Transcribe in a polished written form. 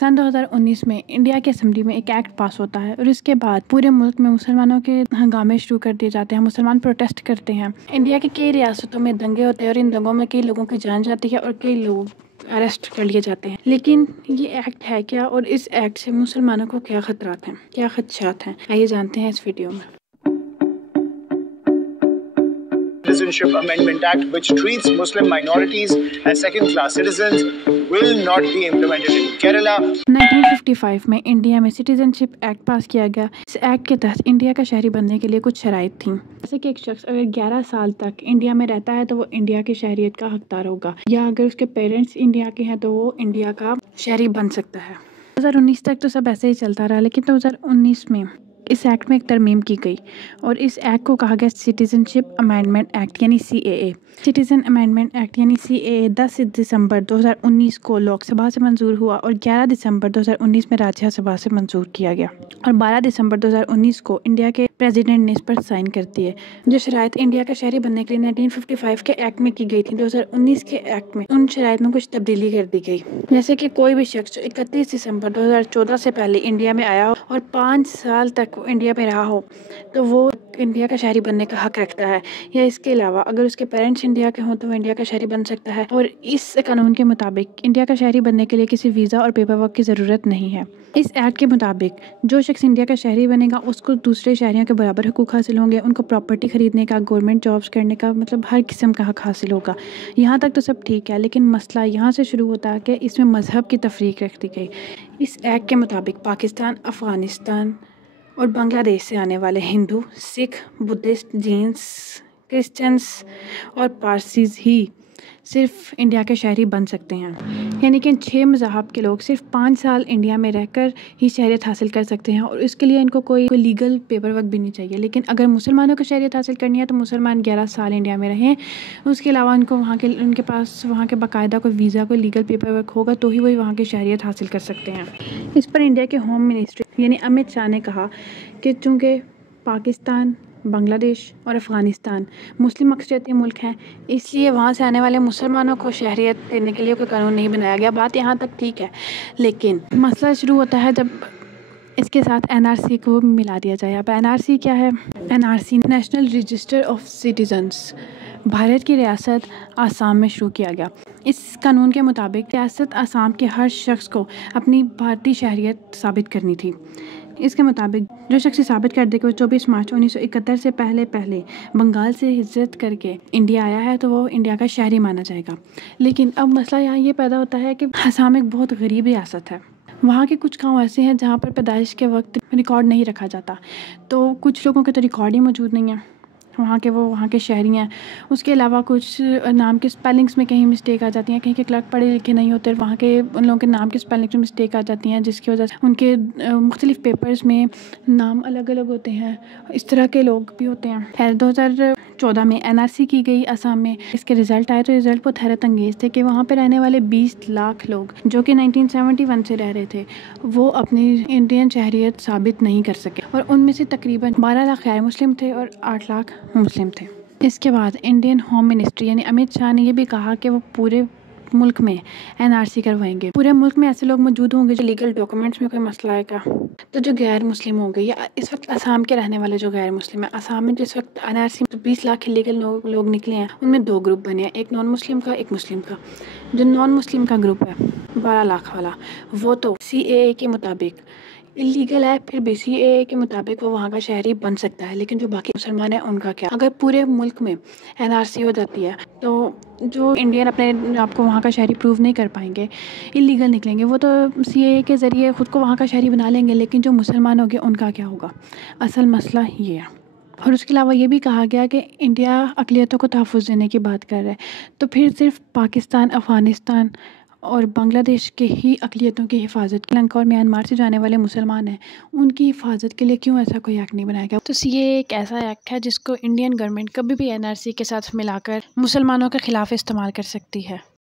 सन 2019 में इंडिया की असेंबली में एक एक्ट पास होता है और इसके बाद पूरे मुल्क में मुसलमानों के हंगामे शुरू कर दिए जाते हैं। मुसलमान प्रोटेस्ट करते हैं। इंडिया की कई रियासतों में दंगे होते हैं और इन दंगों में कई लोगों की जान जाती है और कई लोग अरेस्ट कर लिए जाते हैं। लेकिन ये एक्ट है क्या और इस एक्ट से मुसलमानों को क्या खतरात हैं, क्या खदशात हैं, आइए जानते हैं इस वीडियो में। Citizenship Amendment Act, which treats Muslim minorities as second-class citizens, will not be implemented in Kerala. 1955 में इंडिया में सिटीजनशिप एक्ट पास किया गया। इस एक्ट के तहत इंडिया का शहरी बनने के लिए कुछ शराइत थी, जैसे कि एक शख्स अगर 11 साल तक इंडिया में रहता है तो वो इंडिया की शहरियत का हकदार होगा, या अगर उसके पेरेंट्स इंडिया के हैं तो वो इंडिया का शहरी बन सकता है। 2019 तक तो सब ऐसे ही चलता रहा, लेकिन 2019 में इस एक्ट में एक तरमीम की गई और इस एक्ट को कहा गया सिटीजनशिप अमेंडमेंट एक्ट यानी CAA। सिटीजन अमेंडमेंट एक्ट यानी CAA 10 दिसंबर 2019 को लोकसभा से मंजूर हुआ और 11 दिसंबर 2019 में राज्यसभा से मंजूर किया गया और 12 दिसंबर 2019 को इंडिया के प्रेसिडेंट ने इस पर साइन कर दिए। जो शराइत इंडिया का शहरी बनने के लिए 1955 के एक्ट में की गई थी, 2019 के एक्ट में उन शराइत में कुछ तब्दीली कर दी गई, जैसे कि कोई भी शख्स 31 दिसंबर 2014 से पहले इंडिया में आया हो और 5 साल तक वो इंडिया में रहा हो तो वो इंडिया का शहरी बनने का हक रखता है। या इसके अलावा अगर उसके पेरेंट्स इंडिया के हों तो वो इंडिया का शहरी बन सकता है। और इस कानून के मुताबिक इंडिया का शहरी बनने के लिए किसी वीज़ा और पेपर वर्क की ज़रूरत नहीं है। इस एक्ट के मुताबिक जो शख्स इंडिया का शहरी बनेगा उसको दूसरे शहरियों के बराबर हुकूक हासिल होंगे। उनको प्रॉपर्टी खरीदने का, गवर्नमेंट जॉब्स करने का, मतलब हर किस्म का हक हासिल होगा। यहाँ तक तो सब ठीक है, लेकिन मसला यहाँ से शुरू होता है कि इसमें मज़हब की तफरीक रख दी गई। इस एक्ट के मुताबिक पाकिस्तान, अफ़गानिस्तान और बांग्लादेश से आने वाले हिंदू, सिख, बुद्धिस्ट, जैन्स, क्रिश्चियंस और पारसीज ही सिर्फ इंडिया के शहरी बन सकते हैं। यानी कि इन 6 मज़हब के लोग सिर्फ 5 साल इंडिया में रहकर ही शहरियत हासिल कर सकते हैं और इसके लिए इनको कोई लीगल पेपर वर्क भी नहीं चाहिए। लेकिन अगर मुसलमानों को शहरियत हासिल करनी है तो मुसलमान 11 साल इंडिया में रहें, उसके अलावा उनके पास वहाँ के बाकायदा कोई वीज़ा, कोई लीगल पेपर वर्क होगा तो ही वही वहाँ की शहरियत हासिल कर सकते हैं। इस पर इंडिया के होम मिनिस्ट्री यानी अमित शाह ने कहा कि चूँकि पाकिस्तान, बांग्लादेश और अफ़गानिस्तान मुस्लिम अक्सरियती मुल्क हैं, इसलिए वहाँ से आने वाले मुसलमानों को शहरियत देने के लिए कोई कानून नहीं बनाया गया। बात यहाँ तक ठीक है, लेकिन मसला शुरू होता है जब इसके साथ NRC को मिला दिया जाए। अब NRC क्या है? NRC national register of citizens Bharat की रियासत आसाम में शुरू किया गया। इस कानून के मुताबिक रियासत आसाम के हर शख्स को अपनी भारतीय शहरियत साबित करनी थी। इसके मुताबिक जो शख्स साबित कर दे कि वो 24 मार्च 1971 से पहले बंगाल से हिजरत करके इंडिया आया है तो वो इंडिया का शहरी माना जाएगा। लेकिन अब मसला यहाँ ये पैदा होता है कि आसाम एक बहुत गरीब रियासत है। वहाँ के कुछ गाँव ऐसे हैं जहाँ पर पैदाइश के वक्त रिकॉर्ड नहीं रखा जाता, तो कुछ लोगों के तो रिकॉर्ड ही मौजूद नहीं है, वहाँ के शहरी हैं। उसके अलावा कुछ नाम के स्पेलिंग्स में कहीं मिस्टेक आ जाती हैं, कहीं के क्लर्क पढ़े लिखे नहीं होते, वहाँ के उन लोगों के नाम के स्पेलिंग्स में मिस्टेक आ जाती हैं, जिसकी वजह से उनके मुख्तलिफ पेपर्स में नाम अलग अलग होते हैं। इस तरह के लोग भी होते हैं। खैर 2014 में NRC की गई असम में। इसके रिज़ल्ट आए तो रिज़ल्ट बहुत हैरत अंगेज़ थे कि वहाँ पर रहने वाले 20 लाख लोग जो कि 1971 से रह रहे थे वो अपनी इंडियन शहरियत साबित नहीं कर सके और उनमें से तकरीबन 12 लाख गैर मुस्लिम थे और 8 लाख मुस्लिम थे। इसके बाद इंडियन होम मिनिस्ट्री यानी अमित शाह ने यह भी कहा कि वो पूरे मुल्क में NRC करवाएंगे। पूरे मुल्क में ऐसे लोग मौजूद होंगे जो लीगल डॉक्यूमेंट्स में कोई मसला आएगा तो जो गैर मुस्लिम होंगे या इस वक्त असम के रहने वाले जो गैर मुस्लिम है, असम में जिस वक्त NRC में 20 लाख इलीगल लोग निकले हैं, उनमें 2 ग्रुप बने हैं, एक नॉन मुस्लिम का, एक मुस्लिम का। जो नॉन मुस्लिम का ग्रुप है 12 लाख वाला, वो तो CAA के मुताबिक इलीगल है, फिर भी CAA के मुताबिक वो वहाँ का शहरी बन सकता है। लेकिन जो बाकी मुसलमान हैं उनका क्या? अगर पूरे मुल्क में NRC हो जाती है तो जो इंडियन अपने आप को वहाँ का शहरी प्रूव नहीं कर पाएंगे, इलीगल निकलेंगे, वो तो CAA के ज़रिए ख़ुद को वहाँ का शहरी बना लेंगे, लेकिन जो मुसलमान होंगे उनका क्या होगा? असल मसला ये है। और उसके अलावा ये भी कहा गया कि इंडिया अक़लियतों को तहफ़्फ़ुज़ देने की बात कर रहा है, तो फिर सिर्फ पाकिस्तान, अफ़गानिस्तान और बांग्लादेश के ही अक़लियतों की हिफाजत, श्रीलंका और म्यांमार से जाने वाले मुसलमान हैं, उनकी हिफाजत के लिए क्यों ऐसा कोई एक्ट नहीं बनाया गया? तो CAA एक ऐसा एक्ट है जिसको इंडियन गवर्नमेंट कभी भी NRC के साथ मिलाकर मुसलमानों के ख़िलाफ़ इस्तेमाल कर सकती है।